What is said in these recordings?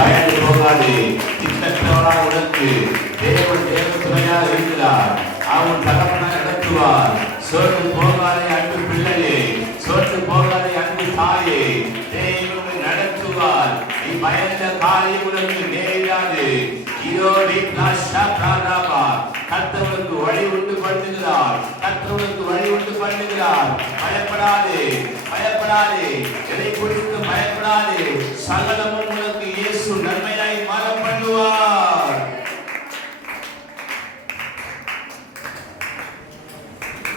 பயந்து போகாதே. திட்டத்தோடா உனக்கு தேவன் துணையாக இருக்கிறார். அவன் தகப்பனாக நடத்துவார். சோர்ந்து போகாதே அன்பு பிள்ளையே, சோர்ந்து போகாதே அன்பு தாயே, தேவன் நடத்துவார். நீ பயந்த காரியம் உனக்கு நேராது. கர்த்தருக்கு வழி உண்டு பண்ணுகிறார். கர்த்தருக்கு வழி உண்டு பண்ணுகிறார். பயப்படாதே, பயப்படாதே, எதை குறித்து பயப்படாதே. சகலமும் உனக்கு இயேசு நன்மையாய் மாற பண்ணுவார்.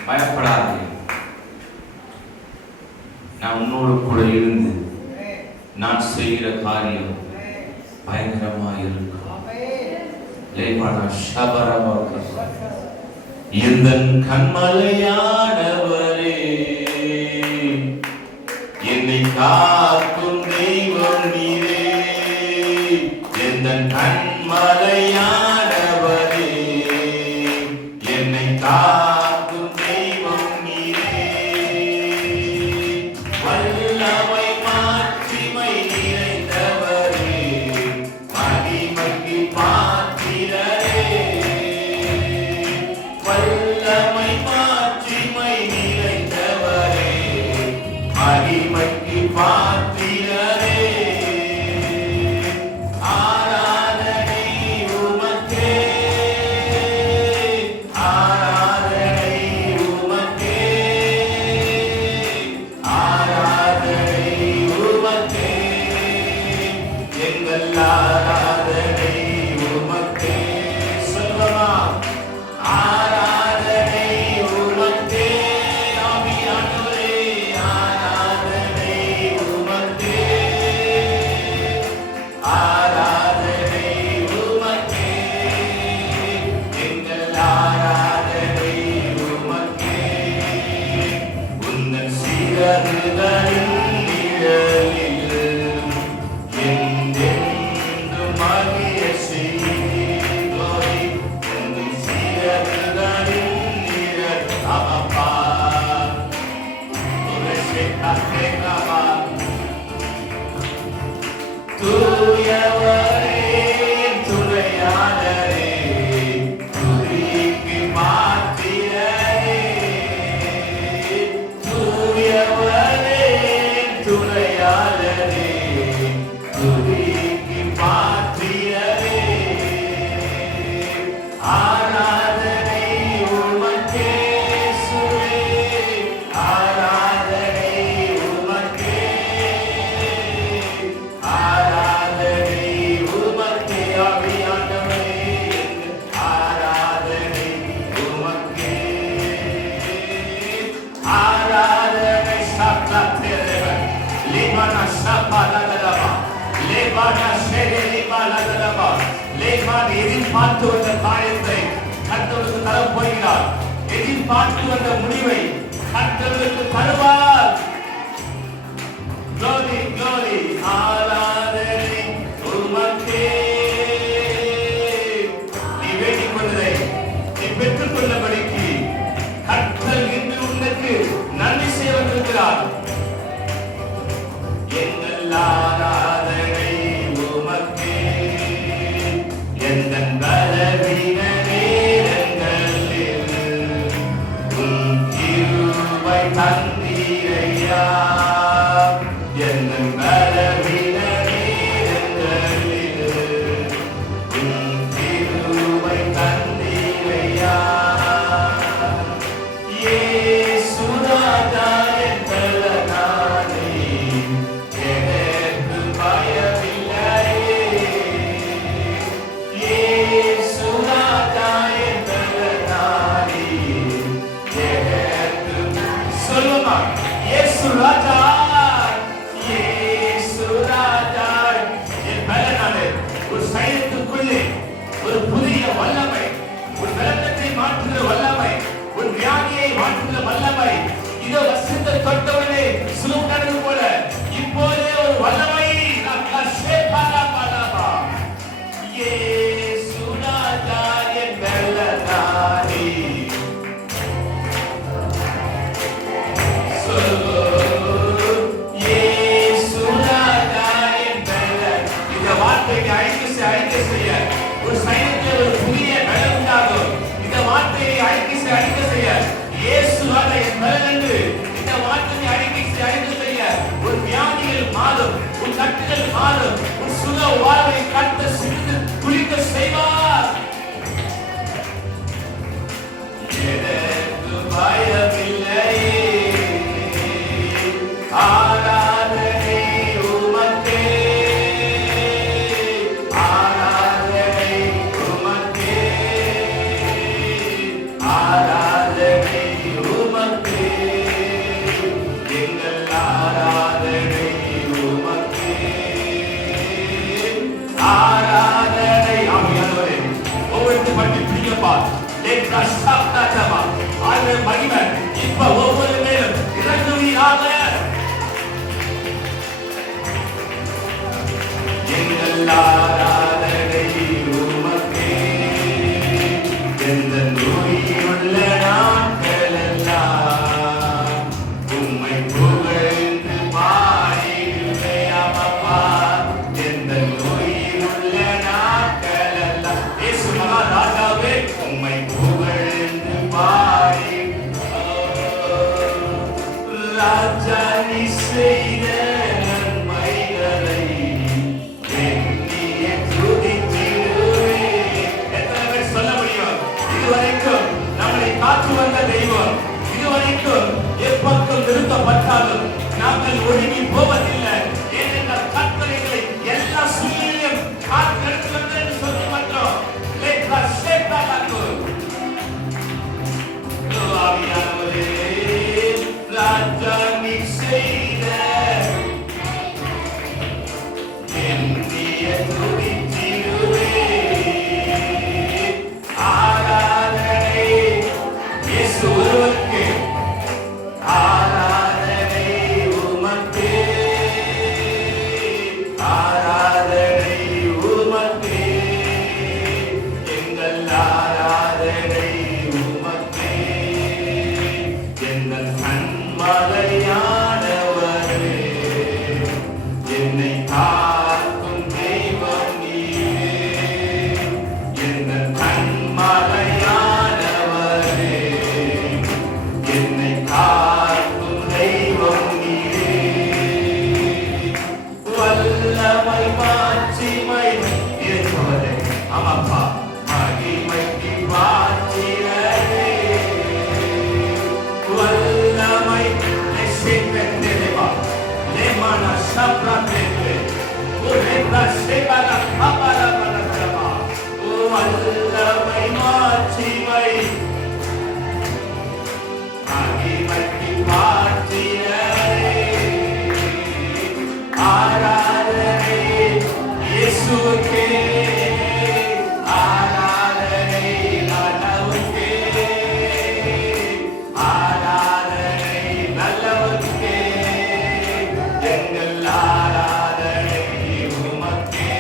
பயப்படாதே. நான் உன்னோடு கூட இருந்து நான் செய்கிற காரியம் பயங்கரமாக இருக்கும். இந்த கண்மலையானவரே, என்னை காக்கும் தெய்வம் நீரே. இந்த கண்மலையானவரே, என்னை காக்கும் தெய்வம் நீரே. வல்லமை மாட்சிமை நிறைந்தவரே, மகிமைக்கு பாத்திரரே. வல்லமை மாட்சிமை நிறைந்தவரே, மகிமைக்கு பாத்திரரே. ஆராதனை உமக்கே, ஆராதனை உமக்கே, ஆராதனை உமக்கே. எங்கள் ஆராதனை உமக்கே. சொல்லுமா, ஆராதனை உமக்கே. ஆவியானவரே, ஆராதனை உமக்கே, ஆராதனை உமக்கே. எங்கள் ஆராதனை உமக்கே. உந்தன் சிறகுகளின் நிழலில் என்றென்றும் மகிழ செய்தோய். உந்தன் சிறகுகளின் நிழல் அவப்பா தூயவரே, துணையாளரே, துதிக்கு பாத்திரரே. தூயவரே, துணையாளரே, துதிக்கு பாத்திரரே. ஆராதனை உமக்கே சுவே, ஆராதனை உமக்கே, ஆராதனை உமக்கே. ஆவியானவரே, ஆராதனை உமக்கே, ஆராதனை. சப்தத்தேரவர் லிபன சபலதலபா, லிபன ஷெரிலிபலதலபா. லேபான் எதிர்பார்த்து வந்த காரியத்தை கர்த்தருக்கு தரப் போகிறார். எதிர்பார்த்து வந்த முடிவை கர்த்தருக்கு தருவார். glory, glory. ஆராதனை உமக்கே. நீ வேண்டிக் கொண்டதை நீ பெற்றுக் கொள்ளபடிக்கு கர்த்தர் இன்று உனக்கு நன்மை செய்ய வந்திருக்கிறார். எங்கள் ஆராதனை உமக்கே. எந்தன் பலவீன நேரங்களில் உம் கிருபை தந்தீரையா. எந்தன் பலவீன நேரங்களில் உம் கிருபை தந்தீரையா. இயேசுநாதா என் பலனானே, எனக்கு பயமில்லையே. இயேசு கஷ்டங்கள் மாறும். உன் சுக வாழ்வை கர்த்தர் சிறிது குளிக்க செய்வார். எனக்கு பயமில்லை, ஆராதனை உமக்கே, ஆராதனை உமக்கே, ஆராதனை உமக்கே, எங்கள் ஆராதனை உமக்கே, ஆராதனை. ஆவியானவரே, ஒவ்வொரு பற்றி பிரியப்பா, மகிமை இப்ப ஒவ்வொரு மேலும் இறங்குவீராக. எங்கள் ஆராதனை உமக்கே, எந்த நோயுள்ள நாட்கள் எல்லாம் உம்மை புகழ்ந்து பாடிடுவே அப்பா. எந்த நோயுள்ள நாட்கள் எல்லாம் இயேசு மகாராஜாவே உம்மை புகழ்ந்து பாடி. ராஜா நீ செய்த நன்மைகளை எண்ணிய துதித்திடுவே. எத்தனை பேர் சொல்ல முடியும்? இதுவரைக்கும் நம்மளை காத்து வந்த தெய்வம், இதுவரைக்கும் எப்பக்கம் நிறுத்தப்பட்டாலும் நாங்கள் ஒழுங்கி போவதில்லை. ஏனென்றால் கற்பனைகளை எல்லா சூழ்நிலையும் காத்து எடுத்து வந்த என்று சொல்ல மாட்டோம். ஆவியானவரே, ராஜா நீ செய்த எண்ணிய துதித்திடுவே. ஆராதனை இயேசு ஒருவருக்கு, ஆராதனை உமக்கே, ஆராதனை உமக்கே, எங்கள் ஆராதனை உமக்கே, எங்கள் கண்மலையானவரே, என்னை காக்கும் தெய்வம் நீரே. எங்கள் கண்மலையானவரே, என்னை காக்கும் தெய்வம் நீரே. வல்லமை மாட்சிமை இருப்பவரே, ஆமாப்பா, மகிமைக்கு பாத்திரரே. வல்லமை நெசிப்பெற்றேவா, லேமான சப்ரதேவே, உரேதா சேபலா அபலா பலதமா. வல்லமை மாட்சிமை மகிமைக்கு பாத்திரரே. ஆராதனை இயேசுவுக்கே, ஆராதனை ராஜாவுக்கே, ஆராதனை நல்லவருக்கே, எங்கள் ஆராதனை உமக்கே.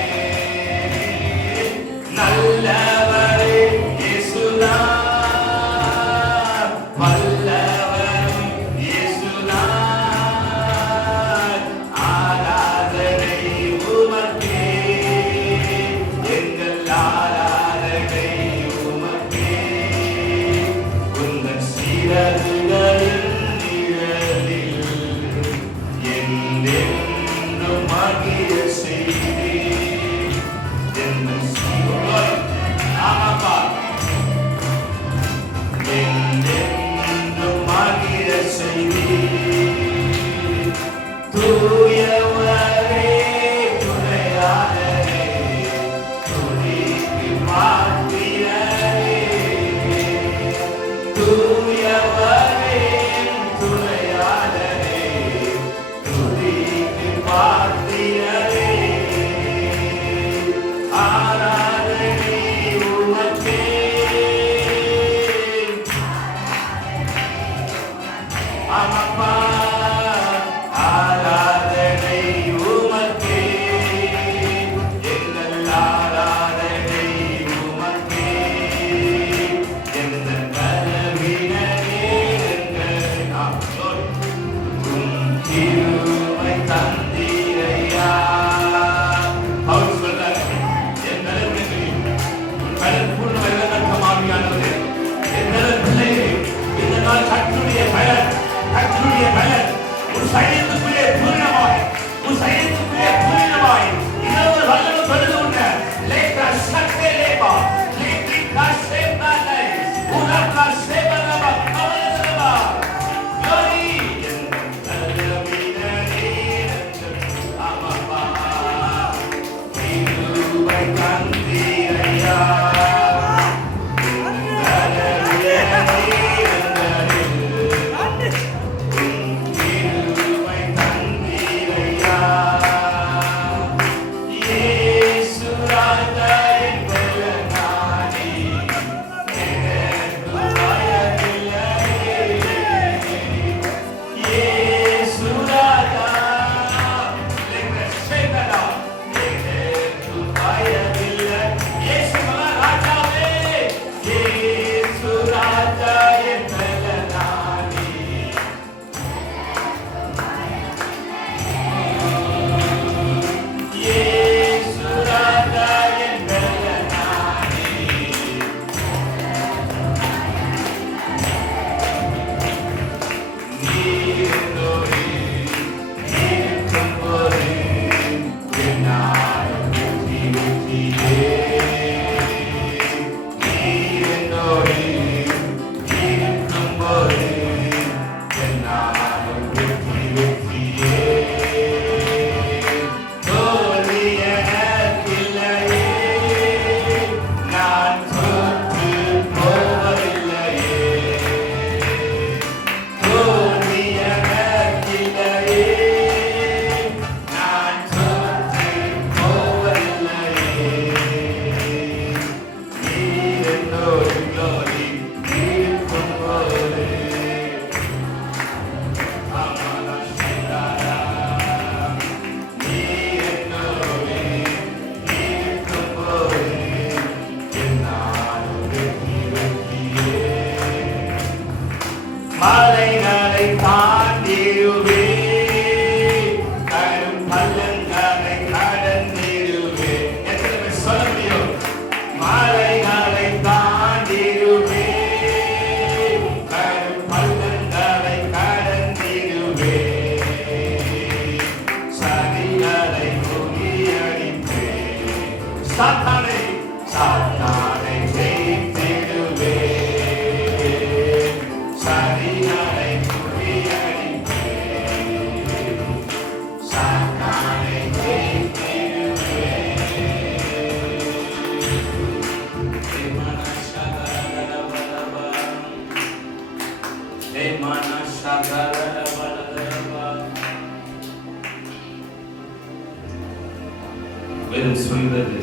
வேதம் சொல்கிறது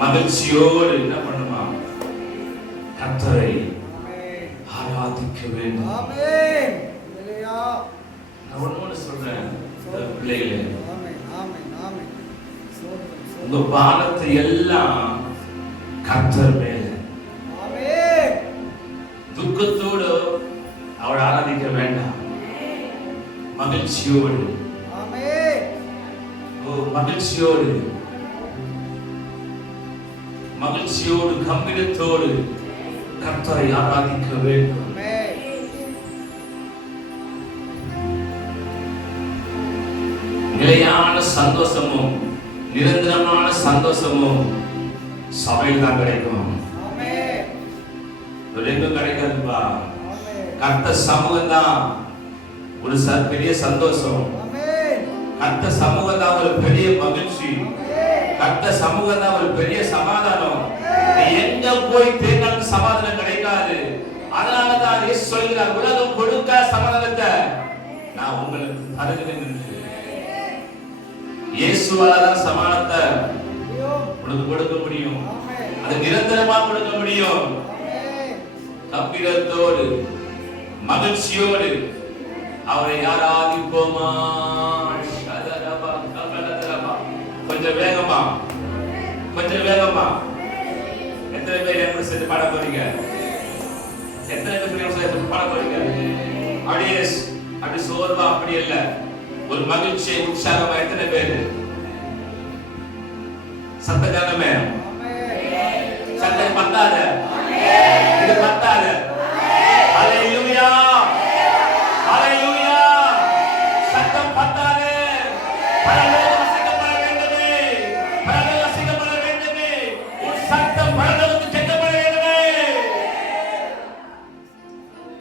மகிழ்ச்சியோடு என்ன பண்ணுமா? கர்த்தரை ஆராதிக்க வேண்டும். ஆமென். ஹalleluya. நான் ஒண்ணு சொல்றேன் பிள்ளைகளே, ஆமென் ஆமென் ஆமென். உங்க பாரத்தை எல்லாம் கர்த்தர் மேல. ஆமென். துக்கத்தோடு அவரை ஆராதிக்க வேண்டாம், மகிழ்ச்சியோடு. ஆமென். மகிழ்ச்சியோடு மகிழ்ச்சியோடு கம்பீரத்தோடு கர்த்தரை ஆராதிக்க வேண்டும். நிலையான சந்தோஷமும் நிரந்தரமான சந்தோஷமும் சபையில் தான் கிடைக்கும். எங்கும் கிடைக்காதுப்பா. கர்த்தர் சமூகம் தான் ஒரு பெரிய சந்தோஷம். கர்த்தர் சமூகம் தான் ஒரு பெரிய மகிழ்ச்சி. கர்த்தர் சமூகம் தான் ஒரு பெரிய சமாதானம். எங்க போய் தேர்ந்தாலும் சமாதானம் கிடைக்காது. அதனாலதான் இயேசு சொல்கிறார், உலகம் கொடுக்க சமாதானத்தை நான் உங்களுக்கு தருகிறேன் என்று. இயேசுவால தான் சமாதானத்தை உனக்கு கொடுக்க முடியும். அது நிரந்தரமா கொடுக்க முடியும். கம்பீரத்தோடு மகிழ்ச்சியோடு அவரை ஆராதிப்போமா. கொஞ்சம் வேகமா, கொஞ்சம் வேகமா. எத்தனை பேர் எப்படி சேர்த்து பாட போறீங்க? எத்தனை பேர் சேர்த்து பாட போறீங்க? அப்படியே அப்படி சோர்வா அப்படி இல்ல, ஒரு மகிழ்ச்சி உற்சாகமா. எத்தனை பேர் சத்த ஜனமே? சத்தம் பத்தாத, இது பத்தாத. ஹalleluya, ஹalleluya. சத்தம் பத்தாத. பரலோகம் அசைக்கப்பட வேண்டுமே, பரலோகம் அசைக்கப்பட வேண்டுமே. உன் சத்தம் பரலோகத்துக்கு செல்லப்பட வேண்டுமே.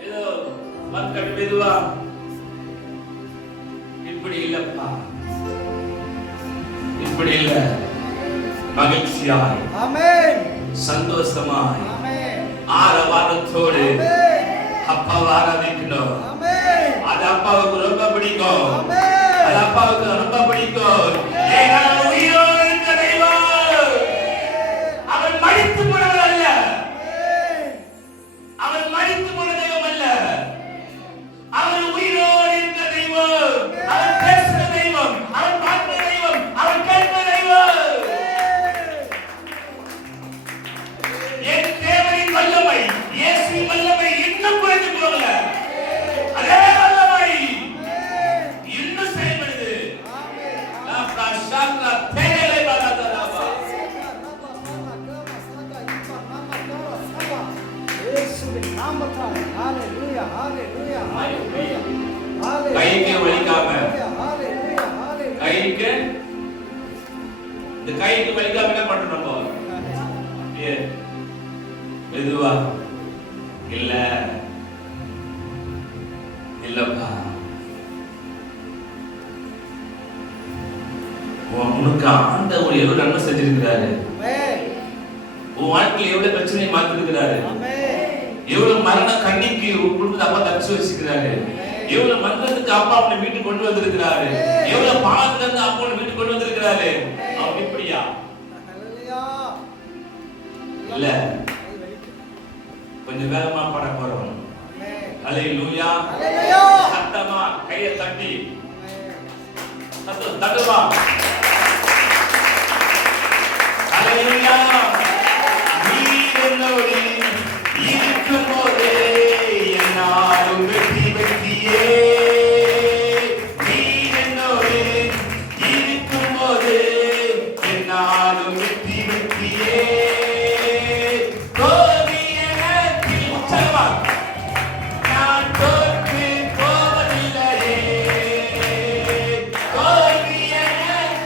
ஏதோ மக்கள் மெதுவா இப்படி இல்லப்பா, இப்படி இல்ல. மகிழ்ச்சியாய், ஆமென், சந்தோஷமாய், ஆமென், ஆரவாரத்தோடு அப்பாவை ஆராதிக்கணும். ஆமென். அது அப்பாவுக்கு ரொம்ப பிடிக்கும். ஆமென். அது அப்பாவுக்கு ரொம்ப பிடிக்கும். ஏன்னா உயிரோடு இருக்கிற தெய்வம். அவன் மரித்து போனவர் அல்ல. அவன் மரித்து போன தெய்வம் அல்ல. அவன் உயிரோடு இருக்கிற தெய்வம். அவன் பேசுகிற தெய்வம். அவன் பார்க்கிற தெய்வம். அவன் கேட்கிற தெய்வம். என் தேவனின் வல்லமை, இயேசுவின் வல்லமை இன்னும் குறைந்து போகல. அதே வல்லமை இன்னும் செயல்படுது. கைக்கு வலிக்காம, கைக்கு இந்த கைக்கு வலிக்காம என்ன பண்றோம்? மெதுவா இல்ல இல்லப்பா, உனக்கு ஆண்டவர் எவ்வளவு நன்மை செஞ்சிருக்கிறாரு. உன் வாழ்க்கையில் எவ்வளவு பிரச்சனையை மாத்திருக்கிறாரு. எவ்வளவு மரண கண்ணிக்கு குடும்பத்தை அப்பா தச்சு வச்சிருக்கிறாரு. எவ்வளவு மரணத்துக்கு அப்பா அவனை வீட்டுக்கு கொண்டு வந்திருக்கிறாரு. எவ்வளவு பாவத்துல இருந்து அப்பா அவனை வீட்டுக்கு கொண்டு வந்திருக்கிறாரு. அவன் இப்படியா இல்ல, கொஞ்சம் வேகமா பாட போறோம். ஹalleluya, சத்தமா கையை தட்டி சத்தம் தட்டுவா. ஹalleluya. நீரோடு இருக்கும்போதே என்னாலும் வெற்றி வெற்றியே. நீரோடு இருக்கும்போதே என்னாலும் வெற்றி வெற்றியே. நான் தோற்று போவதில்லையே. தோல்வி எனக்கு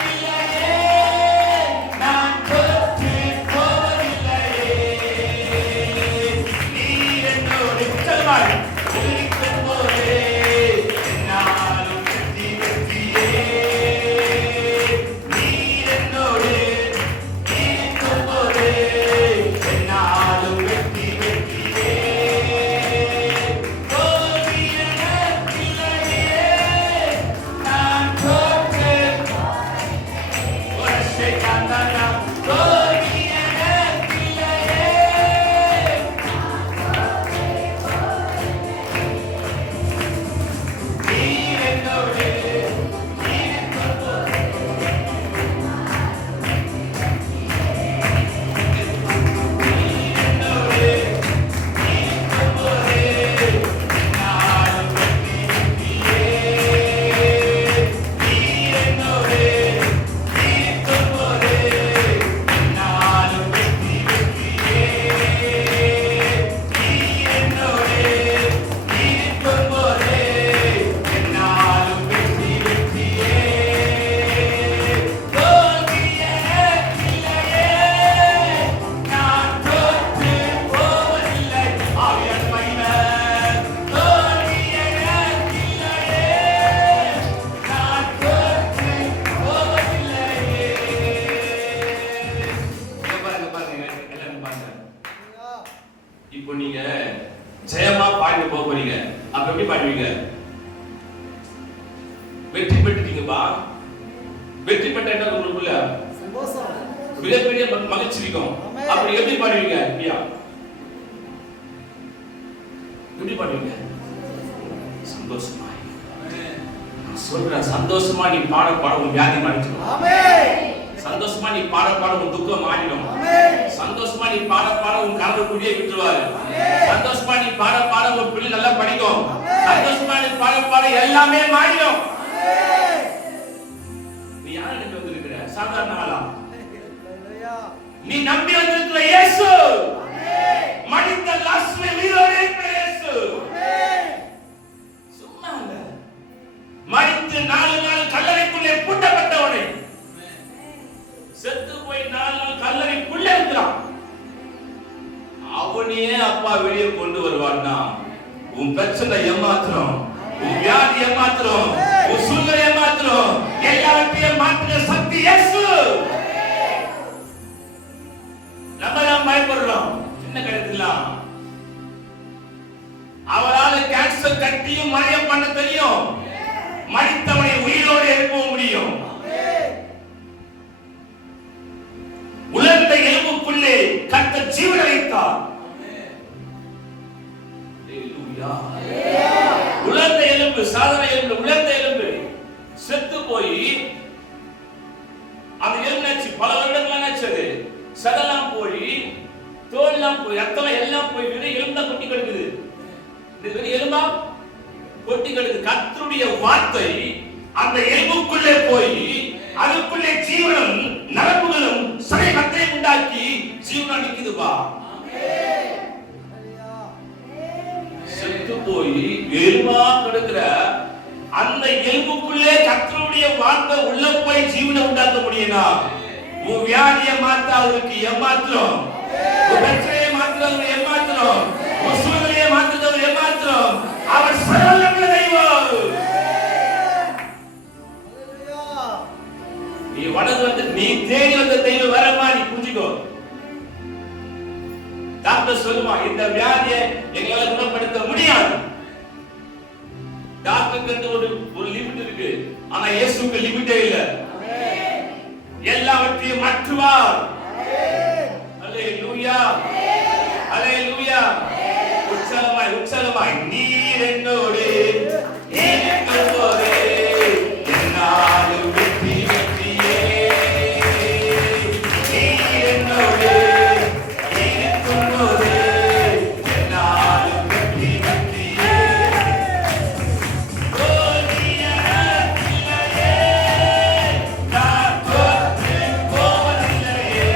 சந்தோஷம். மிகப்பெரிய மகிழ்ச்சி இருக்கும். ஆமென். அப்படி எப்படி பாடுவீங்க ஐயா? எப்படி பாடுவீங்க? சந்தோஷமா நான் சொல்றேன், சந்தோஷமா நீ பாட பாட உன் வியாதி மாறிடும். ஆமென். சந்தோஷமா நீ பாட பாட உன் துக்கம் மாறிடும். ஆமென். சந்தோஷமா நீ பாட பாட உன் கணவர் குடியை விட்டுருவாரு. ஆமென். சந்தோஷமா நீ பாட பாட உன் பிள்ளை நல்லா படிக்கும். ஆமென். சந்தோஷமா நீ பாட பாட எல்லாமே மாறிடும். ஆமென். நீ யாரை நம்பி வந்திருக்கிற? சாதாரண ஆளா? ஹalleluya. நீ நம்பி வந்திருக்கிற இயேசு. ஆமென். மனித லாஸ்மே உயிரோடு இருக்கிற இயேசு. ஆமென். சும்மா இல்ல. மரித்து 4 நாள் கல்லறைக்குள்ளே பூட்டப்பட்டவனை, செத்து போய் 4 நாள் கல்லறைக்குள்ளே இருக்கிறான். அவனையே அப்பா வெளியே கொண்டு வருவான்னா உன் பிரச்சனை ஏமாத்திரம், உன் வியாதி ஏமாத்திரம், உன் சூழ்நிலை ஏமாத்திரம், எல்லாவற்றையும் மாற்றுகிற சக்தி இயேசு. நம்ம தான் பயப்படுறோம் சின்ன கருத்துலாம். அவரால் கேன்சர் கட்டியும் மரியம் பண்ண தெரியும். மரித்தவனை உயிரோடு எழுப்ப முடியும். உலர்ந்த எலும்புக்குள்ளே கர்த்தர் ஜீவனை வைத்தார். உலர்ந்த எலும்பு, சாதாரண எலும்பு, உலர்ந்த எலும்பு செத்து போய் அந்த எலும்பு பல வருடங்கள் என்னாச்சு, சதெல்லாம் போய் தோல்லாம் போய் ரத்தம் எல்லாம் போய் வெறும் எலும்பு தான் கொட்டி கிடக்குது. வெறும் எலும்பா கொட்டி கிடக்குது. கர்த்தருடைய வார்த்தை அந்த எலும்புக்குள்ளே போய் அதுக்குள்ளே ஜீவனும் நரம்புகளும் சதை ரத்தத்தை உண்டாக்கி ஜீவனா நிக்குதுப்பா. செத்து போய் எலும்பா கிடக்குற அந்த எலும்புக்குள்ளே கர்த்தருடைய வார்த்தை உள்ள போய் ஜீவனை உண்டாக்க முடியும்னா உன் வியாதியை மாத்த அவருக்கு ஏமாத்திரம், உன் பிரச்சனையை மாத்த அவருக்கு ஏமாத்திரம், உன் சூழ்நிலையை மாத்த அவருக்கு ஏமாத்திரம். அவர் சர்வவல்லமை தெய்வம். நீ வடது வந்து நீ தேடி வந்த தெய்வம் வேற மாதிரி புரிஞ்சுக்கோ. டாக்டர் சொல்லுமா இந்த வியாதியை எங்களால குணப்படுத்த முடியாது. டாக்டருக்கு ஒரு லிமிட் இருக்கு. ஆனா இயேசுவுக்கு லிமிட்டே இல்ல. எல்லாவற்றையும் மாற்றுவார். அல்லேலூயா, அல்லேலூயா. உற்சாகமாய் உற்சாகமாய் நீர் என்னோடு, நீர் என்னோடு என்னாலும் வெற்றி வெற்றியே. நீர் என்னோடு, நீர் என்னோடு என்னாலும் வெற்றி வெற்றியே. தோல்வியே நான் தோற்று போவதில்லையே.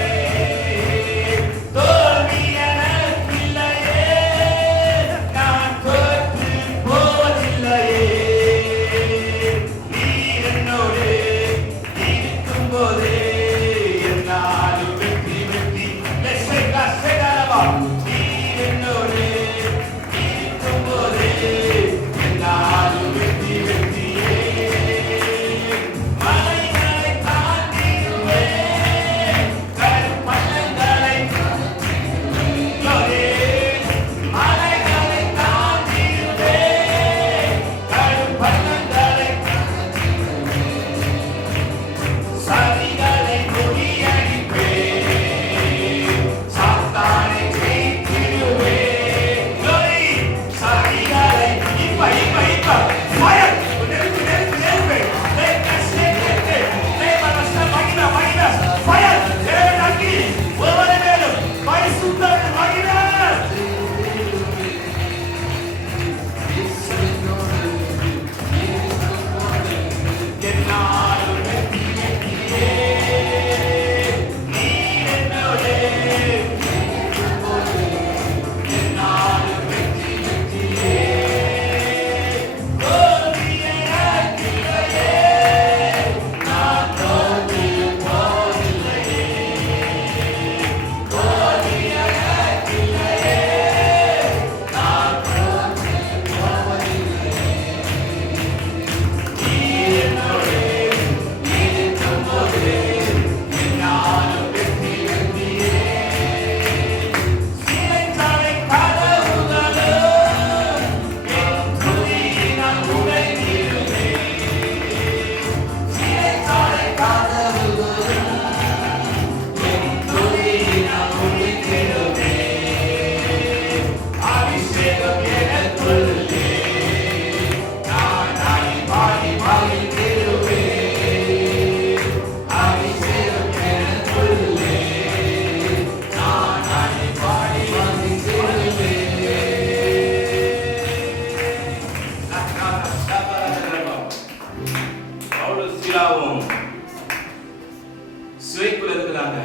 சிறைக்குள்ள இருக்கிறாங்க.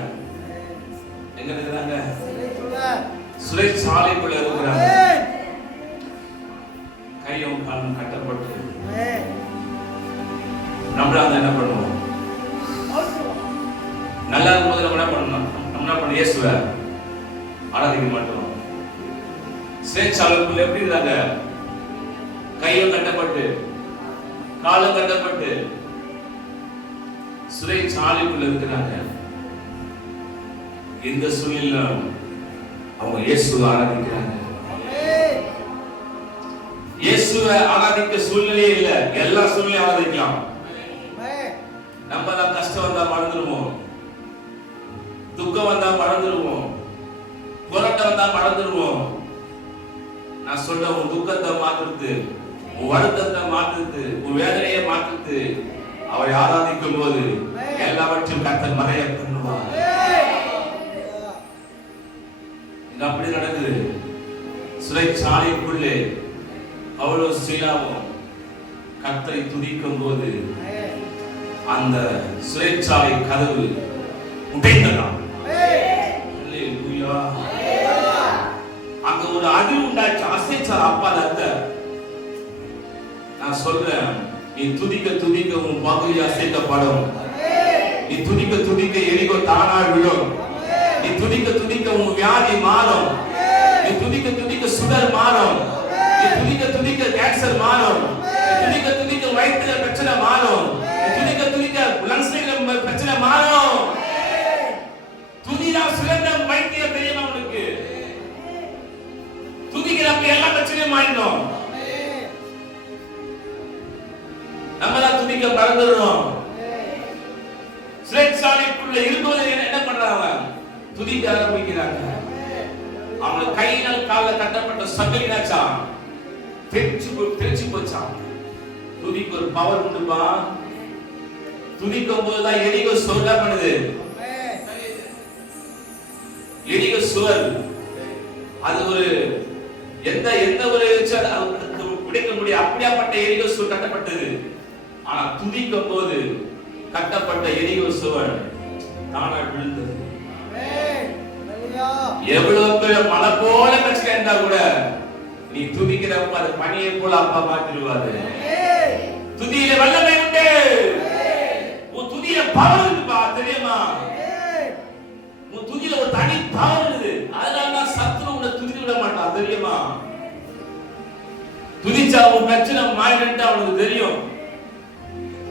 எங்க இருக்கிறாங்க? சிறைச்சாலைக்குள்ள இருக்கிறாங்க. கையும் காலும் கட்டப்பட்டு நம்மளால என்ன பண்ணுவோம்? நல்லா இருக்கும்போது நம்ம என்ன பண்ணணும்? நம்ம என்ன பண்ண இயேசுவை ஆராதிக்க மாட்டோம். சிறைச்சாலைக்குள்ள எப்படி இருந்தாங்க? கையும் கட்டப்பட்டு காலும் கட்டப்பட்டு சிறைச்சாலைக்குள்ள இருக்கிறாங்க. இந்த சூழ்நிலையில அவங்க இயேசுவை ஆராதிக்கிறாங்க. இயேசுவை ஆராதிக்க சூழ்நிலையே இல்ல, எல்லா சூழ்நிலையும் ஆராதிக்கலாம். நம்ம தான் கஷ்டம் வந்தா மறந்துடுவோம், துக்கம் வந்தா மறந்துடுவோம், போராட்டம் வந்தா மறந்துடுவோம். நான் சொல்ற உன் துக்கத்தை மாற்றுறது, உன் வருத்தத்தை மாற்றுறது, உன் வேதனையை மாற்றுறது அவரை ஆராதிக்கும் போது எல்லாவற்றையும் கர்த்தர் மறைய பண்ணுவார். இது அப்படி நடக்குது. சிறைச்சாலைக்குள்ளே பவுலும் சீலாவும் கர்த்தரை துதிக்கும் போது அந்த சிறைச்சாலை கதவு உடைந்ததாம். அங்க ஒரு அதிர்வு உண்டாச்சு, அசைச்சார் அப்பா அத்தை. நான் சொல்றேன், நீ துதிக்க துதிக்க உன் பகுதி அசைக்கப்படும். நீ துதிக்க துதிக்க எரிகோ தானா விழும். நீ துதிக்க துதிக்க உன் வியாதி மாறும். நீ துதிக்க துதிக்க சுகர் மாறும். நீ துதிக்க துதிக்க கேன்சர் மாறும். நீ துதிக்க துதிக்க வயிற்றுல பிரச்சனை மாறும். நீ துதிக்க துதிக்க லங்ஸ்ல பிரச்சனை மாறும். துதியா சிறந்த வைத்தியம் தெரியுமா உனக்கு? துதிக்கிறப்ப எல்லா பிரச்சனையும் மாறிடும். நம்மளாம் துதிக்க மறந்துடுறோம். சிறைச்சாலைக்குள்ள இருக்கும்போது என்ன பண்றாங்க? துதிக்க ஆரம்பிக்கிறாங்க. அவங்க கையினால் கால கட்டப்பட்ட சங்கிலினாச்சா தெரிச்சு போச்சான். துதிக்கு ஒரு பவர் உண்டுப்பா. துதிக்கும் போதுதான் எரிகோ சுவர் என்ன பண்ணுது? எரிகோ சுவர் அது ஒரு எந்த ஒரு உடைக்க முடியும். அப்படியாப்பட்ட எரிகோ சுவர் கட்டப்பட்டது. ஆனா துதிக்கும் போது கட்டப்பட்ட எரிகோ சுவர் தானா விழுந்தது. எவ்வளவு பெரிய மலை போல பிரச்சனை இருந்தா கூட நீ துதிக்கிறப்ப அது பனியை போல அப்பா மாற்றிடுவாரு. துதியில வல்லமை உண்டு. உன் துதியில பவர் இருக்குப்பா, தெரியுமா? உன் துதியில ஒரு தனி பவர் இருக்குது. அதனால சத்துரு உன்னை துதி விட மாட்டான், தெரியுமா? துதிச்சா உன் பிரச்சனை மாறிட்டு அவனுக்கு தெரியும்.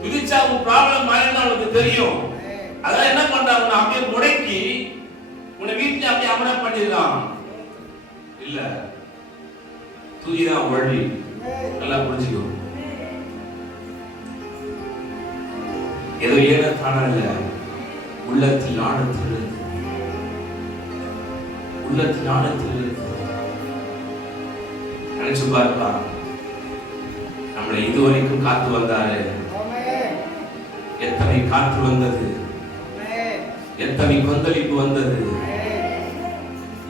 துதிச்சா உன் ப்ராப்ளம் மாறிட்டு அவனுக்கு தெரியும். அதெல்லாம் என்ன பண்றாங்க? அப்படியே முடக்கி உன்னை வீட்டுல அப்படியே அமர பண்ணிடலாம். இல்ல, துதிதான் வழி. நல்லா புரிஞ்சுக்கோ. ஏதோ ஏன தானா இல்ல, உள்ளத்தில் ஆழத்தில் நினைச்சு பார்ப்பா. நம்மளை இதுவரைக்கும் காத்து வந்தாரு. எத்தனை காற்று வந்தது, எத்தனை கொந்தளிப்பு வந்தது,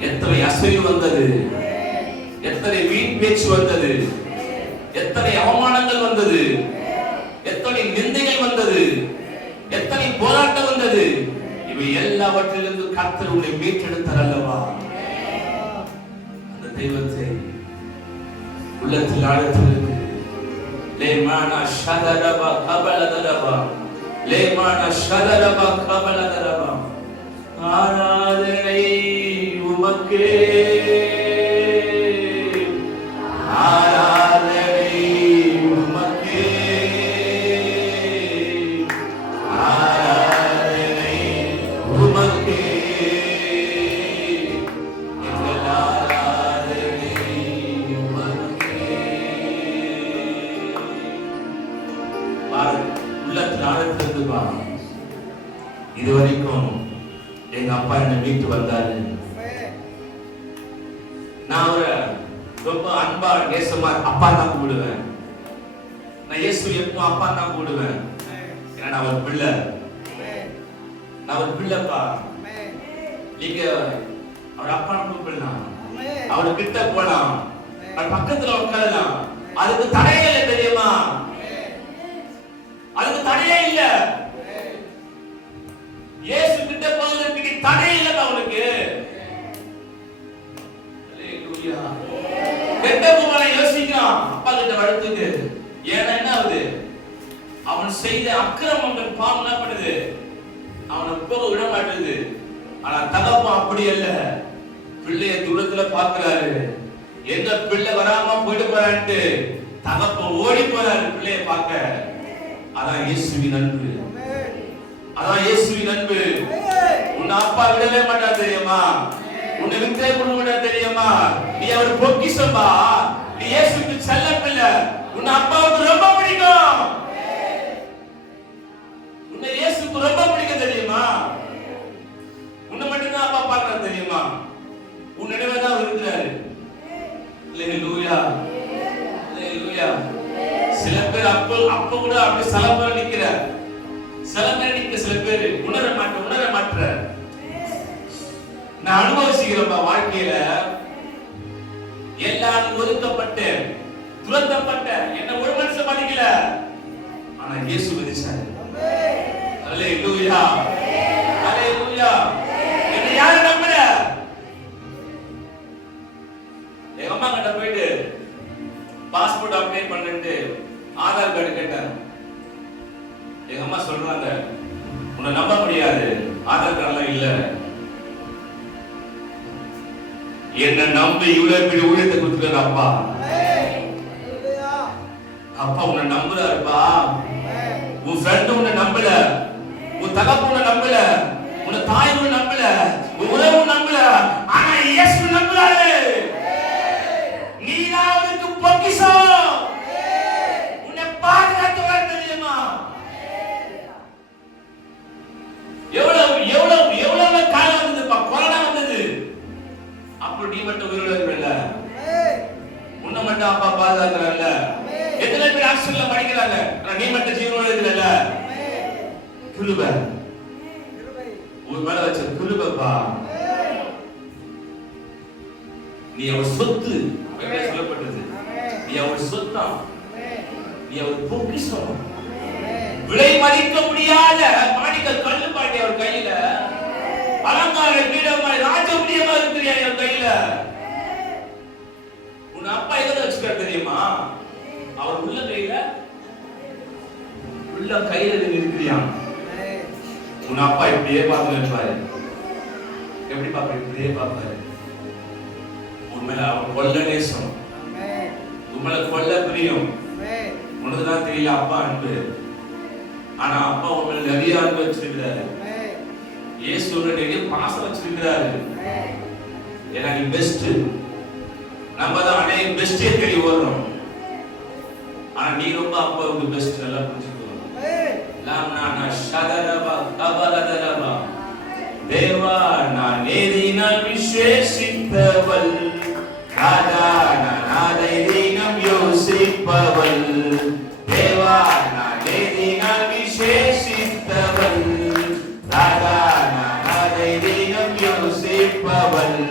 எத்தனை அசைவு வந்தது, எத்தனை வீண் பேச்சு வந்தது, எத்தனை அவமானங்கள் வந்தது, எத்தனை நிந்தைகள் வந்தது, எத்தனை போராட்டம் வந்தது. இவை எல்லாவற்றிலிருந்து கர்த்தர் உன்னை மீட்டெடுத்தார் அல்லவா? அந்த தெய்வத்தை உள்ளத்தில் ஆழத்திலிருந்து லேமானா ஷதரபா கபலதரபா லேமானா ஷதரபா கபலதரபா ஆராதனை உமக்கே, ஆராதனை உமக்கே, ஆராதனை உமக்கே, எங்கள் ஆராதனை உமக்கே. உள்ளத்தில் ஆழத்திலிருந்து பா. இதுவரைக்கும் எங்க அப்பா என்ன வீட்டு வந்தாரு. நான் அவரை ரொம்ப அன்பா நேசமா அப்பா தான் கூப்பிடுவேன். நான் இயேசு எப்போ அப்பா தான் கூப்பிடுவேன். ஏன்னா நான் ஒரு பிள்ளை, நான் ஒரு பிள்ளைப்பா. நீங்க அவர் அப்பா கூப்பிடலாம், அவர் கிட்ட போலாம், அவர் பக்கத்துல உட்காரலாம். அதுக்கு தடையே இல்லை, தெரியுமா? அதுக்கு தடையே இல்லை. இயேசு அவனுக்கு? அல்லேலூயா. கெட்ட குமாரன் யோசிக்கிறான் அப்பா கிட்ட வரதுக்கு. ஏன்னா என்ன ஆகுது? அவன் செய்த அக்கிரமங்கள் பாவம் என்ன பண்ணுது? அவனை போக விட மாட்டேங்குது. ஆனா தகப்பன் அப்படி அல்ல. பிள்ளைய தூரத்துல பாக்குறாரு. எந்த பிள்ளை வராம போயிட்டு போறான்ட்டு தகப்பன் ஓடி போறாரு பிள்ளைய பார்க்க. அதான் இயேசுவின் அன்பு. அதான் இயேசுவின் அன்பு. உன்னை அப்பா விடவே மாட்டா தெரியுமா? உன்னை விட்டே கொண்டு விட தெரியுமா? நீ அவர் பொக்கிஷம்பா. நீ இயேசுவுக்கு செல்ல பிள்ளை. உன்னை அப்பாவுக்கு ரொம்ப பிடிக்கும். உன்னை இயேசுவுக்கு ரொம்ப பிடிக்கும் தெரியுமா? உன்னை மட்டும்தான் அப்பா பார்க்கறது தெரியுமா? உன் நினைவே தான் இருக்கிறாரு. அல்லேலூயா. அல்லேலூயா. சில பேர் அப்ப கூட அப்படி சலம்பர நிக்கிற. சில பேர் நிக்க, சில பேர் உணர மாட்ட. நான் அனுபவிச்சுக்கிறப்ப வாழ்க்கையில எல்லாரும் ஒதுக்கப்பட்டு துரத்தப்பட்ட என்ன ஒரு மனுஷன் மதிக்கல. ஆனா இயேசு மதிச்சாரு. அல்லேலூயா. அல்லேலூயா. என்ன யாரு நம்புற? எங்க அம்மா கிட்ட போயிட்டு பாஸ்போர்ட் அப்ளை பண்ணிட்டு ஆதார் கார்டு கேட்டேன். எங்க அம்மா சொல்றாங்க, உன்னை நம்ப முடியாது, ஆதார் கார்டுலாம் இல்ல. என்ன நம்பி இவ்வளவு பெரிய ஊழியத்தை கொடுத்துருக்காரு அப்பா. அப்பா உன்னை நம்புறாருப்பா. உன் ஃப்ரெண்ட் உன்னை நம்பல, உன் தகப்பன் உன்னை நம்பல, உன் தாய் உன்னை நம்பல, உன் உறவு நம்பல, ஆனா இயேசு நம்புறாரு. நீதான் அவருக்கு பொக்கிஷம். உன்னை பாதுகாத்துவார் தெரியுமா? எவ்வளவு காலம் வந்ததுப்பா, கொரோனா வந்தது. அப்ப நீ மட்டும் உயிரோட இருக்கல, உன்னை மட்டும் அப்பா பாதுகாக்கிறாங்கல்ல. எத்தனை பேர் ஹாஸ்டல்ல படிக்கிறாங்க, நீ மட்டும் ஜீவனோட இருக்கல. கிருபை, உன் மேல வச்ச கிருபைப்பா. நீ அவர் சொத்து சொல்லப்பட்டது. நீ அவர் சொத்தா, நீ அவர் பொக்கிஷம். விலை மதிக்க முடியாத மாணிக்கல் கல்லு பாண்டி அவர் கையில, அலங்கார பீடமாய் ராஜபுரியமா இருக்கிறியா என் கையில. உன் அப்பா எதை வச்சுக்க தெரியுமா? அவர் உள்ள கையில இருக்கிறியா. உன் அப்பா இப்படியே பார்த்து நிற்பாரு. எப்படி பாப்பா? இப்படியே பார்ப்பாரு. உண்மையில அவன் கொல்ல நேசம், உண்மையில கொல்ல பிரியம். உனக்குதான் தெரியல அப்பா அன்பு. ஆனா அப்பா உண்மையில நிறைய அன்பு வச்சிருக்கிறாரு. இயேசு நிறைய பாசம் வச்சிருக்கிறாரு. ஏன்னா நீ பெஸ்ட். நம்ம தான் அநேக பெஸ்டே தேடி ஓடுறோம். ஆனா நீ ரொம்ப அப்பாவுக்கு பெஸ்ட். நல்லா புரிஞ்சுக்கணும். தேவா நான் நேரினால் விசேஷித்தவள், ராஜா நான் அதை தினம் யோசிப்பவள். தேவா நான் நேரினால் விசேஷித்தவள், ராஜா நான் அதை தினம் யோசிப்பவள்.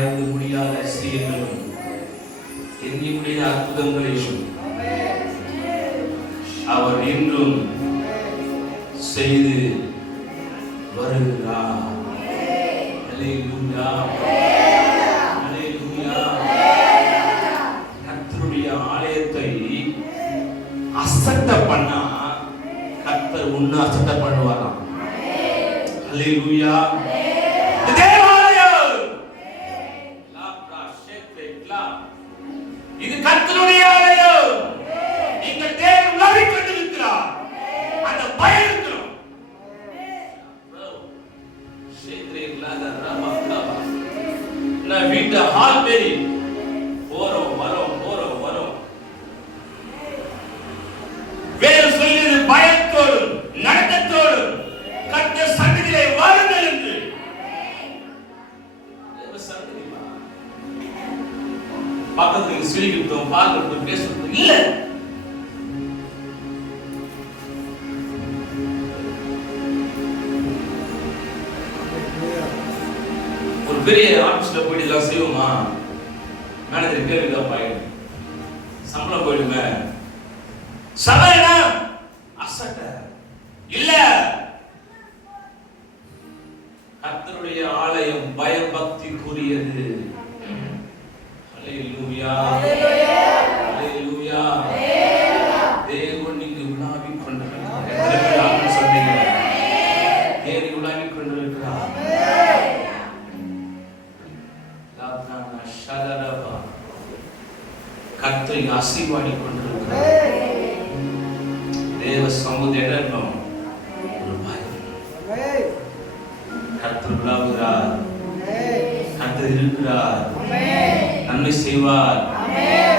ஆராய்ந்து முடியாத அதிசயங்களும் எண்ணி முடியாத அற்புதங்களையும் அவர் இன்றும் செய்து வருகிறார். அல்லேலூயா, அல்லேலூயா. கர்த்தருடைய ஆலயத்தை அசட்ட பண்ணா கர்த்தர் உன்னை அசட்ட பண்ணுவாராம். அல்லேலூயா. இது கர்த்தருடைய ஆலயம். நீங்கள் தேவன் உலகில் கொண்டிருக்கிறார். அந்த பயம் இருக்கணும். நான் வீட்டு ஹால் பேரி போறோம் வரோம் போறோம் வரோம். வேறு சொல்லியது பயத்தோடும் நடத்தத்தோடும் கர்த்தர் சந்நிதியிலே வாருங்கள் என்று. பக்கத்துக்கு சிரிக்கிட்டோம் பார்க்கறதும் பேசுறதும் இல்ல. ஒரு பெரிய ஆபீஸ்ல போயிட்டு எல்லாம் செய்வோமா? மேனேஜர் கேள்விக்கா பாயிடும், சம்பளம் போயிடுமே. சபைனா அசட்ட இல்ல. கர்த்தருடைய ஆலயம் பயபக்திக்குரியது. அல்லேலூயா, அல்லேலூயா. தேவன் இங்கு உலாவிக் கொண்டிருக்கிறார். எத்தனை சொன்னீங்க? தேவன் உலாவிக் கொண்டிருக்கிறார். கர்த்தரை ஆசீர்வாதிக் கொண்டிருக்கிறார். தேவ சமுதாயம் ஒரு பயம். கர்த்தர் உலாவுகிறார். கர்த்தர் இருக்கிறார். நன்மை செய்வார்.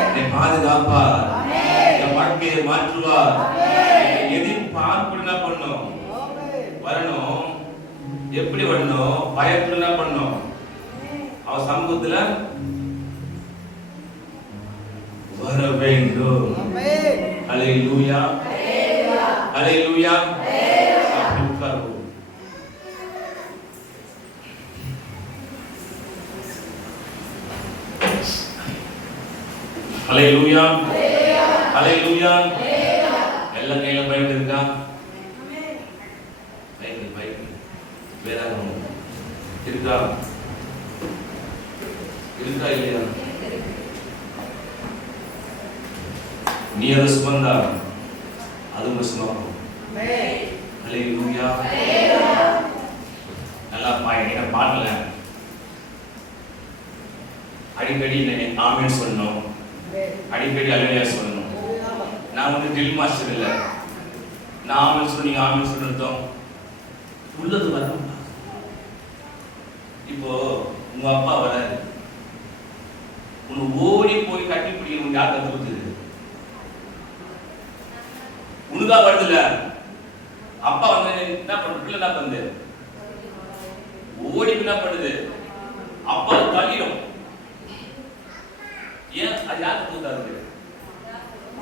என்னை பாதுகாப்பார். என் வாழ்க்கையை மாற்றுவார். எதிர்பார்ப்பு என்ன பண்ணும்? வரணும். எப்படி வரணும்? பயத்துல என்ன பண்ணும்? அவர் சமூகத்துல வர வேண்டும். அல்லேலூயா, அல்லேலூயா. அல்லேலூயா, அல்லேலூயா. எல்லா கையில பைபிள் இருக்கா? பைபிள் பைபிள் வேதாகமம் இருக்கா? இருக்கா இல்லையா? நீ அதை சுமந்தா அது சுமக்கும். அல்லேலூயா. நல்லா என்ன பாடல அடிக்கடி ஆமென் சொல்லணும், அடிக்கடி அல்லேலூயா சொல்லணும். நான் வந்து டில் மாஸ்டர் இல்லை. நான் ஆமென் சொல்லி ஆமென் சொல்லணும் உள்ளது வரணும். இப்போ உங்க அப்பா வராது, உன்னை ஓடி போய் கட்டி பிடிக்கணும். யார் கத்து கொடுத்தது? உனக்கா வருதுல. அப்பா வந்து என்ன பண்ணுது? பிள்ளை என்ன பண்ணுது? ஓடி என்ன பண்ணுது? அப்பா தள்ளிடும். ஏன்? அது யார் கத்து கொடுத்தாரு?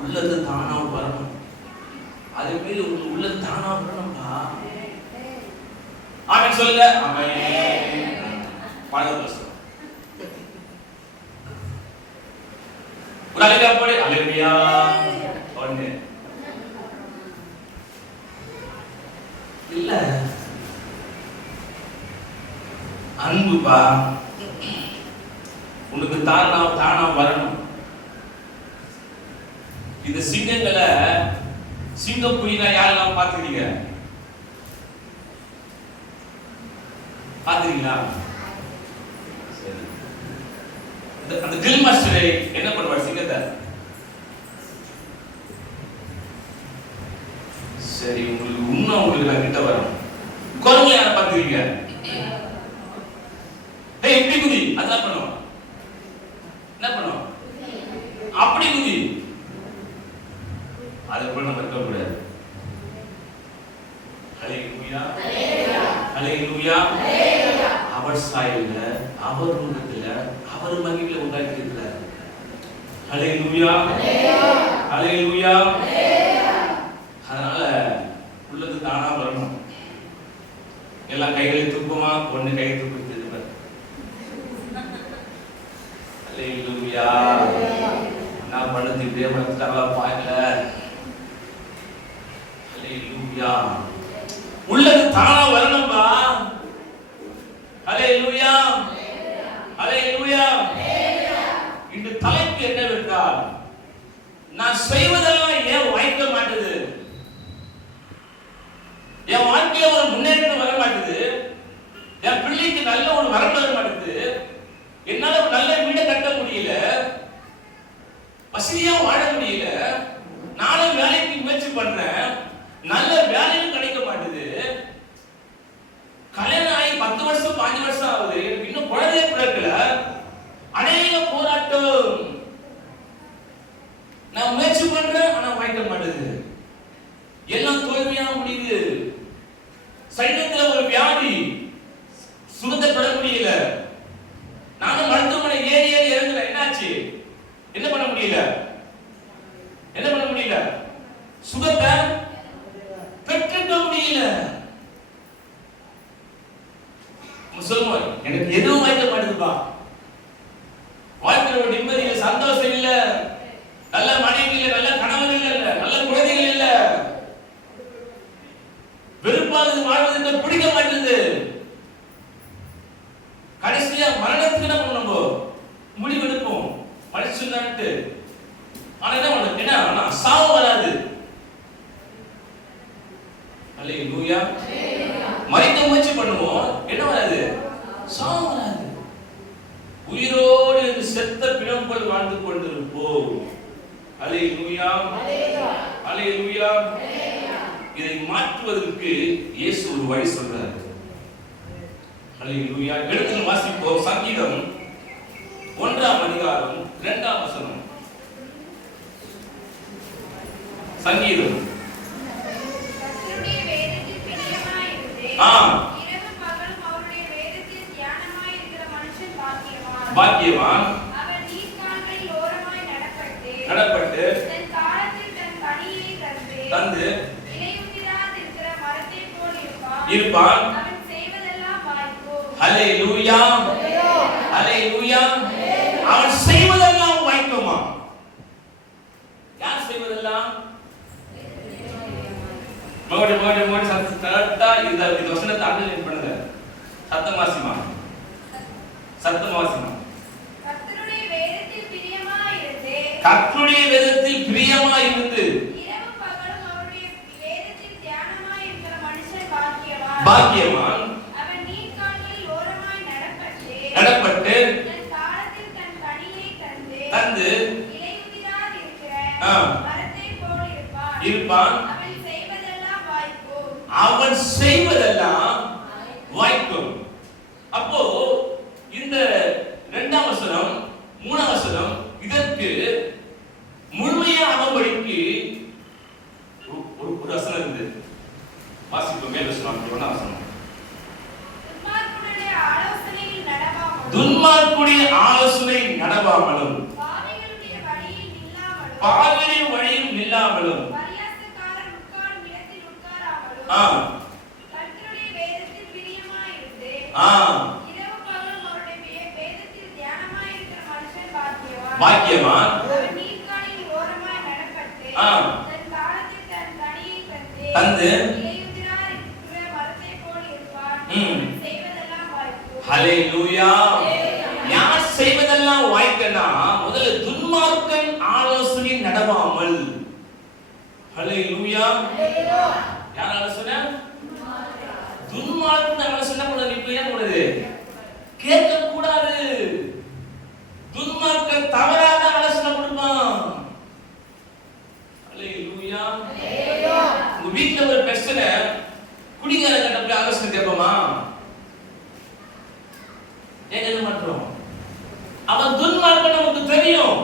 உள்ளது தானா வரணும். அதே மாதிரி உள்ளது தானா வரணும்பா. ஆமென் சொல்லுங்க. ஆமென். பாடுங்க. ஒரு அல்லேலூயா போடு. அல்லேலூயா. ஒண்ணு இல்ல அன்புப்பா. உனக்கு தானா வரணும். இந்த சிங்கங்களை சிங்கப்புலினா யாரெல்லாம் பார்த்துக்கிறீங்க? பார்த்துக்கிறீங்களா? அந்த டில் மாஸ்டர் என்ன பண்ணுவார் சிங்கத்தை? சரி, உங்களுக்கு இன்னும் உங்களுக்கு நான் கிட்ட வரும். குரங்கு யாரை பார்த்துக்கிறீங்க? எப்படி குதி? அதான் பண்ணுவோம். என்ன பண்ணுவோம்? அப்படி குதி. அதை கூட நம்ம இருக்க கூடாது. அல்லேலூயா, அல்லேலூயா. அவர் சாயல்ல, அவர் ரூபத்துல, அவர் மகிமையில உண்டாக்கி இருக்கிறார். அல்லேலூயா, அல்லேலூயா. அதனால உள்ளது தானா வரணும். எல்லா கைகளை தூக்குமா? ஒண்ணு கை தூக்கு. அல்லேலூயா. நான் பண்ணது இப்படியே மனசுல பாக்கல. அல்லேலூயா. உள்ளது தானா வரணும்பா. அல்லேலூயா. அல்லேலூயா. இந்த தலைப்பு என்னவென்றால், நான் செய்வதெல்லாம் ஏன் வாய்க்க மாட்டேது? என் வாழ்க்கையில ஒரு முன்னேற்றம் வர மாட்டேது. என் பிள்ளைக்கு நல்ல ஒரு வரவு வர மாட்டேது. என்னால ஒரு நல்ல வீடை கட்ட முடியல, வசதியா வாழ முடியல. நானும் வேலைக்கு முயற்சி பண்றேன், நல்ல வேலையும் கிடைக்க மாட்டேது. கல்யாணம் ஆகி 10 வருஷம் 5 வருஷம் ஆகுது, இன்னும் குழந்தைய பிறக்கல. அநேக போராட்டம். நான் முயற்சி பண்றேன், ஆனா வாய்க்க மாட்டேது. எல்லாம் தோல்வியா முடியுது. சைனத்துல ஒரு வியாதி, சுகத்தை பெற முடியல. நானும் மருத்துவமனை ஏறி இறங்குறேன். என்னாச்சு? என்ன பண்ண முடியல? என்ன பண்ண முடியல? சுகத்தை பெற்றுக்க முடியல. சொல்லுவோம், எனக்கு எதுவும் வாய்க்க மாட்டேதுப்பா. வாழ்க்கையில ஒரு நிம்மதி இல்ல, சந்தோஷம் இல்ல, நல்ல மனைவி இல்ல, நல்ல கணவன் இல்ல, நல்ல குழந்தைகள் இல்ல. வெறுப்பானது, வாழ்வதற்கு பிடிக்க மாட்டேங்குது. கடைசியா மரணத்துக்கு என்ன பண்ணுவோம்? முடிவெடுப்போம் மனுஷன்ட்டு. ஆனா என்ன பண்ணுது? என்ன சாவு வராது. அல்லேலூயா. மரிக்க முயற்சி பண்ணுவோம், என்ன வராது? சாவு வராது. உயிரோடு இருந்து செத்த பிணம் போல் வாழ்ந்து கொண்டிருப்போம். அல்லேலூயா. அல்லேலூயா. இதை மாற்றுவதற்கு இயேசு ஒரு வழி சொல்றார். அல்லேலூயா. எடுத்து வாசிப்போம். சங்கீதம் 1ஆம் அதிகாரம் 2ஆம் வசனம். சங்கீதம். கர்த்தருடைய வேதத்தில் பிரியமாயிருந்து இரவு பகலும் அவருடைய வேதத்தில் தியானமாயிருக்கிற மனுஷன் பாக்கியவான். பாக்கியவான். அவன் நீர்க்கால்களில் ஓரமாய் நடப்பட்டு தன் காலத்தில் தன் கனியை தந்து இலையுதிராதிருக்கிற மரத்தைப் போல் இருப்பான். அவன் செய்வதெல்லாம் வாய்க்கும். அல்லேலூயா. அல்லேலூயா. அவன் செய்வதெல்லாம் வாய்க்குமா? யார் செய்வதெல்லாம்? மோடி சத்தா இந்த வசனத்தை அண்டர்லைன் பண்ணுங்க. சத்தமாசிமா. சத்தமாசிமா. கர்த்தருடைய வேதத்தில் பிரியமாயிருந்து கர்த்தருடைய வேதத்தில் பிரியமாயிருந்து இரவு பகலும் அவருடைய வேதத்தில் தியானமாயிருக்கிற மனுஷன் பாக்கியவான். பாக்கியவான். அவன் நீர்க்கால்களில் ஓரமாய் நடப்பட்டு தன் காலத்தில் தன் கனியை தந்து இலையுதிராதிருக்கிற மரத்தைப் போல் இருப்பான். அவன் செய்வதெல்லாம் வாய்க்கும். அப்போ இந்த 2ஆம் வசனம் 3ஆம் வசனம் இதற்கு முழுமையா ஆகும்படிக்கு ஒரு வசனம் இருக்குது. வாசிப்போம். மேல் வசனம் 1ஆம் வசனம். துன்மார்க்குடைய ஆலோசனை நடவாமலும் பாவிகளின் வழியில் நில்லாமலும் கர்த்தருடைய வேதத்தில் பிரியமாயிருந்து இரவு பகலும் அவருடைய வேதத்தில் தியானமாயிருக்கிற மனுஷன் பாக்கியவான். அவன் நீர்க்காலில் ஓரமாய் நடப்பட்டு தன் காலத்தில் தன் கனியை தந்து இலையுதிராதிருக்கிற மரத்தைப் போல் இருப்பான். செய்வதெல்லாம் வாய்க்கும். ஹல்லேலூயா. யார் செய்வதெல்லாம் வாய்க்கனா? முதல்ல துன்மார்க்கன் ஆலோசனை நடவாமல். ஹல்லேலூயா. யார் ஆலோசனை? துன்மார்க்கன் ஆலோசனை கூடாது. இப்ப என்ன கூடாது? கேட்க கூடாது. துன்மார்க்கன் தவறான ஆலோசனை கொடுப்பான். ஹல்லேலூயா. உங்க வீட்ல ஒரு பிரச்சனை, குடிகாரங்க கிட்ட போய் ஆலோசனை கேட்போமா? கேட்க மாட்டோம். அவன் துன்மார்க்கன் நமக்கு தெரியும்.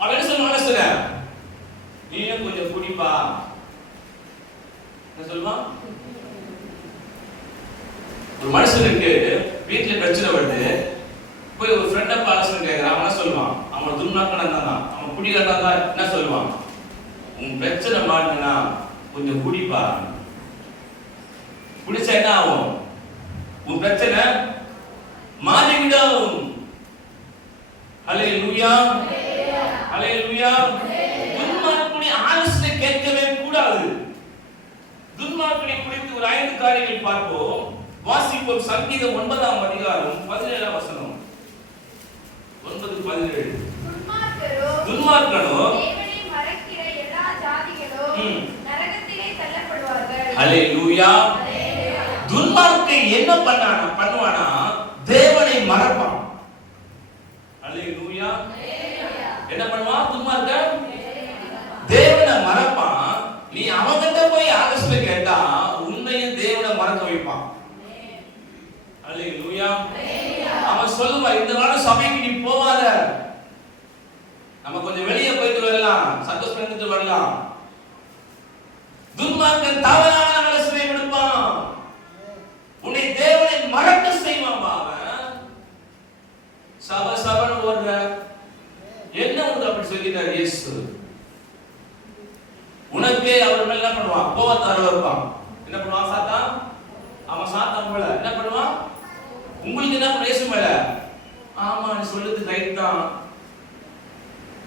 அவன் என்ன சொல்லுவான்? ஆலோசனை, நீயும் கொஞ்சம் குடிப்பா. என்ன சொல்லுவான்? ஒரு மனுஷனுக்கு வீட்டுல பிரச்சனை வருது, போய் ஒரு ஃப்ரெண்ட ஆலோசனை கேட்கிறான். அவன் என்ன சொல்லுவான்? அவன் துன்மார்க்கனா தான், அவன் குடிகாரனா தான். என்ன சொல்லுவான்? உன் பிரச்சனை மாட்டினா கொஞ்சம் குடிப்பா. குடிச்சா என்ன ஆகும்? உன் பிரச்சனை மாறிவிடும். ஹல்லேலூயா, ஹல்லேலூயா. துன்மார்க்கனுடைய ஆலோசனை கேட்கவே கூடாது. துன்மார்க்கனை குறித்து ஒரு 5 காரியங்கள் பார்ப்போம். வாசிப்போம். சங்கீதம் 9ஆம் அதிகாரம் 17ஆம் வசனம். 9:17. துன்மார்க்கனோ தேவனை மறக்கிற எல்லா ஜாதிகளும் நரகத்திலே தள்ளப்படுவார்கள். ஹல்லேலூயா. துன்மார்க்கன் என்ன பண்ணுவானா? தேவனை மறப்பான். ஹல்லேலூயா. என்ன பண்ணுவான் துன்மார்க்கன்? தேவனை மறப்பான். நீ அவங்கிட்ட போய் ஆலோசனை கேட்டா உன்னையும் தேவனை மறக்க வைப்பான். ஹல்லேலூயா. அவன் சொல்லுவான், இந்த வாரம் சபைக்கு நீ போவாத, நம்ம கொஞ்சம் வெளியே போயிட்டு வரலாம், சந்தோஷம் எடுத்துட்டு வரலாம். துன்மார்க்கன் தவறான ஆலோசனை கொடுப்பான். உன்னை தேவனை மறக்க செய்வான். அவன் சபன்னு ஓடுற என்ன உனக்கு அப்படி சொல்லிட்டார் இயேசு? உனக்கே அவர் மேல என்ன பண்ணுவான்? கோபத்தை வரவழைப்பான். என்ன பண்ணுவான் சாத்தான்? அவன் சாத்தான் மேல என்ன பண்ணுவான்? உங்களுக்கு என்ன பண்ண? இயேசு மேல, ஆமா நீ சொல்லுது ரைட் தான்,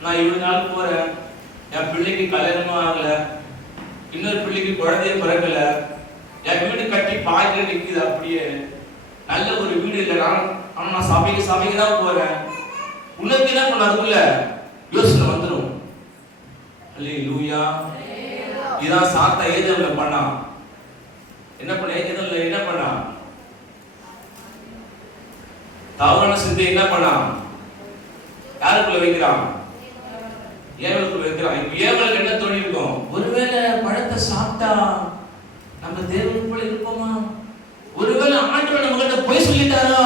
நான் இவ்வளவு நாள் போறேன், என் பிள்ளைக்கு கல்யாணமும் ஆகல, இன்னொரு பிள்ளைக்கு குழந்தையே பிறக்கல, என் வீடு கட்டி பாய்ல நிக்குது, அப்படியே நல்ல ஒரு வீடு இல்லை, நான் சபைக்கு தான் போறேன். உனக்கு என்ன பண்ண? அதுக்குள்ள யோசனை வந்துடும். ஹல்லேலூயா. இதான் சாத்தா ஏதேன்ல பண்ணான். என்ன பண்ண? ஏதேன்ல என்ன பண்ணான்? தவறான சிந்தை என்ன பண்ணான்? யாருக்குள்ள வைக்கிறான்? ஏவலுக்குள்ள வைக்கிறான். இப்ப ஏவலுக்கு என்ன தோணி இருக்கும்? ஒருவேளை பழத்தை சாப்பிட்டா நம்ம தேவனுக்குள்ள இருப்போமா? ஒருவேளை ஆண்டவர் நம்ம கிட்ட பொய் சொல்லிட்டாரா?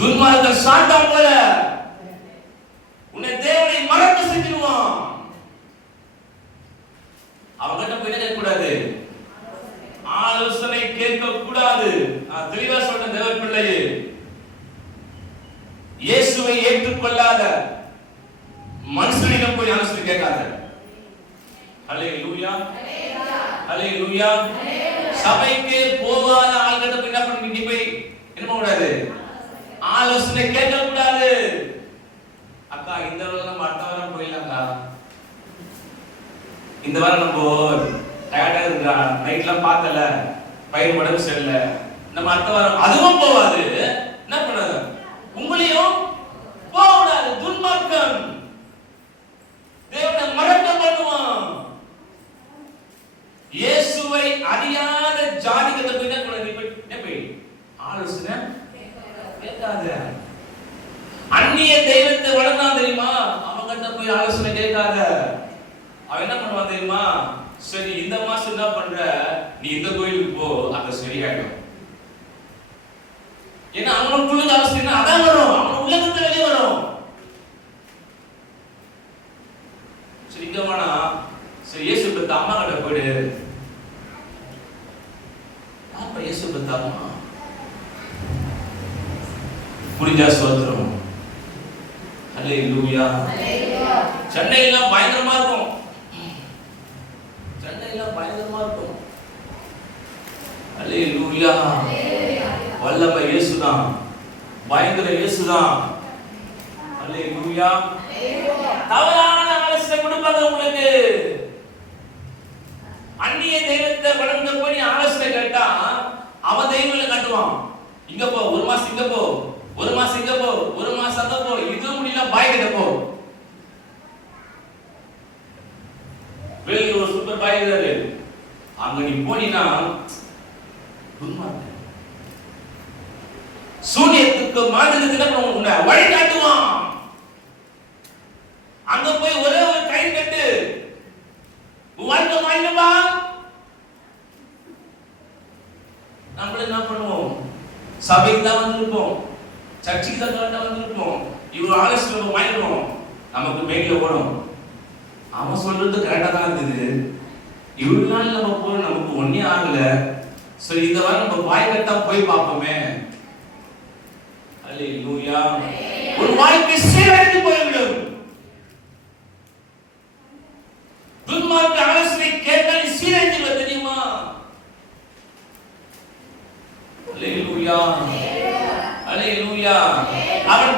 துன்மார்க்கன் சாத்தான் போல உன்னை தேவனை மறக்க செஞ்சிருவான். அவங்கிட்ட போய் என்ன கூடாது? ஆலோசனை கேட்க கூடாது. நான் தெளிவா சொல்றேன் தேவ பிள்ளையே, இயேசுவை ஏற்றுக்கொள்ளாத மனுஷனிடம் போய் ஆலோசனை கேட்காத. ஹல்லேலூயா, ஹல்லேலூயா. சபைக்கு போகாத ஆள்கிட்ட போய் என்ன பண்ணி நீ போய் என்ன கூடாது? ஆலோசனை கேட்க கூடாது. அக்கா இந்த வாரம் நம்ம அடுத்த வாரம் போயிடலாம்க்கா, இந்த வாரம் நம்ம டயர்டா இருக்கா, நைட்லாம் பார்த்தல, பயிர் உடம்பு சரியில்லை, நம்ம அடுத்த வாரம் அதுவும் போவாது. என்ன பண்ணாது? உங்களையும் போகாது. துன்மார்க்கன் தேவனை மறக்க பண்ணுவான். இயேசுவை அறியாத ஜாதிகிட்ட போய் என்ன பண்ண? நீ போய் ஆலோசனை கேட்காத. அந்நிய தெய்வத்தை வணங்காம தெரியுமா? அவங்கிட்ட போய் ஆலோசனை கேட்காத. அவன் என்ன பண்ணுவான் தெரியுமா? சரி இந்த மாசம் என்ன பண்ற, நீ இந்த கோயிலுக்கு போ, அது சரியாயிடும். ஏன்னா அவனுக்குள்ள ஆலோசனை அதான் வரும், அவன் உள்ளத்துல வெளியே வரும். சரி இங்க வேணா, சரி இயேசு பெத்த அம்மா கிட்ட போயிடு. அப்ப இயேசு பெத்த அம்மா புரிஞ்சா சோத்திரம். ஹல்லேலூயா. சென்னையில பயங்கரமா இருக்கும், சென்னையில பயங்கரமா இருக்கும். ஹல்லேலூயா. வல்லமை இயேசுதான், பயங்கர இயேசுதான். ஹல்லேலூயா. தவறான ஆலோசனை கொடுப்பாங்க உங்களுக்கு. அந்நிய தெய்வத்தை வணங்க போய் ஆலோசனை கேட்டா அவன் தெய்வங்களை காட்டுவான். இங்க போ, ஒரு மாசம் இங்க போ, ஒரு மாசம் இங்க போ, ஒரு மாசம் அங்க போ, இது முடியல பாய் கிட்ட போ. வெளியில ஒரு சூப்பர் பாய் இருக்காரு, அங்க நீ போனீனா சூனியத்துக்கு மாந்தத்துக்கு உன்னை வழி காட்டுவான். அங்க போய் ஒரே ஒரு கை கட்டு, வாழ்க்கை வாங்கிடுவா. நம்மள என்ன பண்ணுவோம்? சபைக்கு தான் வந்திருப்போம், சர்ச்சுக்கு தான் கரெக்டா வந்திருப்போம், இவ்வளவு ஆலோசனை வாங்கிடுவோம், நமக்கு மெயில ஓடும். அவன் சொல்றது கரெக்டா தான் இருக்குது, இவ்வளவு நாள் நம்ம போய் நமக்கு ஒன்னே ஆகல, சரி இந்த வாரம் நம்ம பாய் கட்டா போய் பார்ப்போமே. அல்லேலூயா. ஒரு வாழ்க்கை சீரழிந்து போய்விடும். துன்மார்க்க ஆலோசனை கேட்டால் சீரழிந்து தெரியுமா? அல்லேலூயா. அல்லேலூயா. அவன்